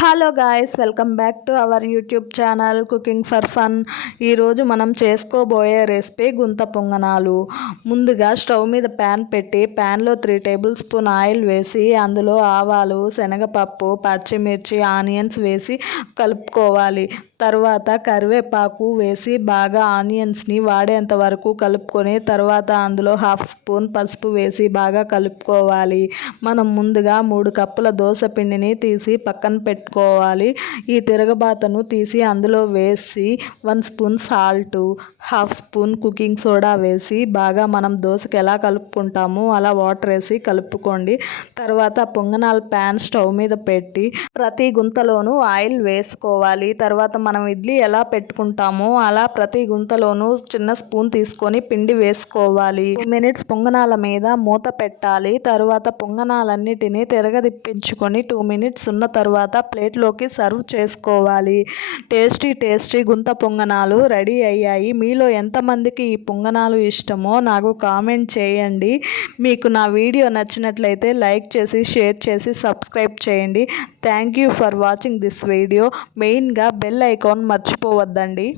Hello guys, welcome back to our YouTube channel cooking for fun. ఈరోజు మనం చేసుకోబోయే recipe గుంత పొంగనాలు. ముందుగా స్టవ్ మీద ప్యాన్ పెట్టి ప్యాన్లో 3 టేబుల్ స్పూన్ ఆయిల్ వేసి అందులో ఆవాలు, శనగపప్పు, పచ్చిమిర్చి, ఆనియన్స్ వేసి కలుపుకోవాలి. తర్వాత కరివేపాకు వేసి బాగా ఆనియన్స్ని వాడేంత వరకు కలుపుకొని తర్వాత అందులో 1/2 స్పూన్ పసుపు వేసి బాగా కలుపుకోవాలి. మనం ముందుగా 3 కప్పుల దోశ పిండిని తీసి పక్కన పెట్టుకోవాలి. ఈ తిరగబాతను తీసి అందులో వేసి 1 spoon salt, 1/2 spoon cooking soda వేసి బాగా మనం దోశకి ఎలా కలుపుకుంటామో అలా వాటర్ వేసి కలుపుకోండి. తర్వాత పొంగనాల ప్యాన్ స్టవ్ మీద పెట్టి ప్రతి గుంతలోనూ ఆయిల్ వేసుకోవాలి. తర్వాత మనం ఇడ్లీ ఎలా పెట్టుకుంటామో అలా ప్రతి గుంతలోనూ చిన్న స్పూన్ తీసుకొని పిండి వేసుకోవాలి. 2 మినిట్స్ పొంగనాల మీద మూత పెట్టాలి. తర్వాత పొంగనాలన్నిటినీ తిరగదిప్పించుకొని 2 మినిట్స్ ఉన్న తర్వాత ప్లేట్లోకి సర్వ్ చేసుకోవాలి. టేస్టీ గుంత పొంగనాలు రెడీ అయ్యాయి. మీలో ఎంతమందికి ఈ పొంగనాలు ఇష్టమో నాకు కామెంట్ చేయండి. మీకు నా వీడియో నచ్చినట్లయితే లైక్ చేసి, షేర్ చేసి, సబ్స్క్రైబ్ చేయండి. Thank you for watching this video. మెయిన్గా బెల్ ఐకాన్ మర్చిపోవద్దండి.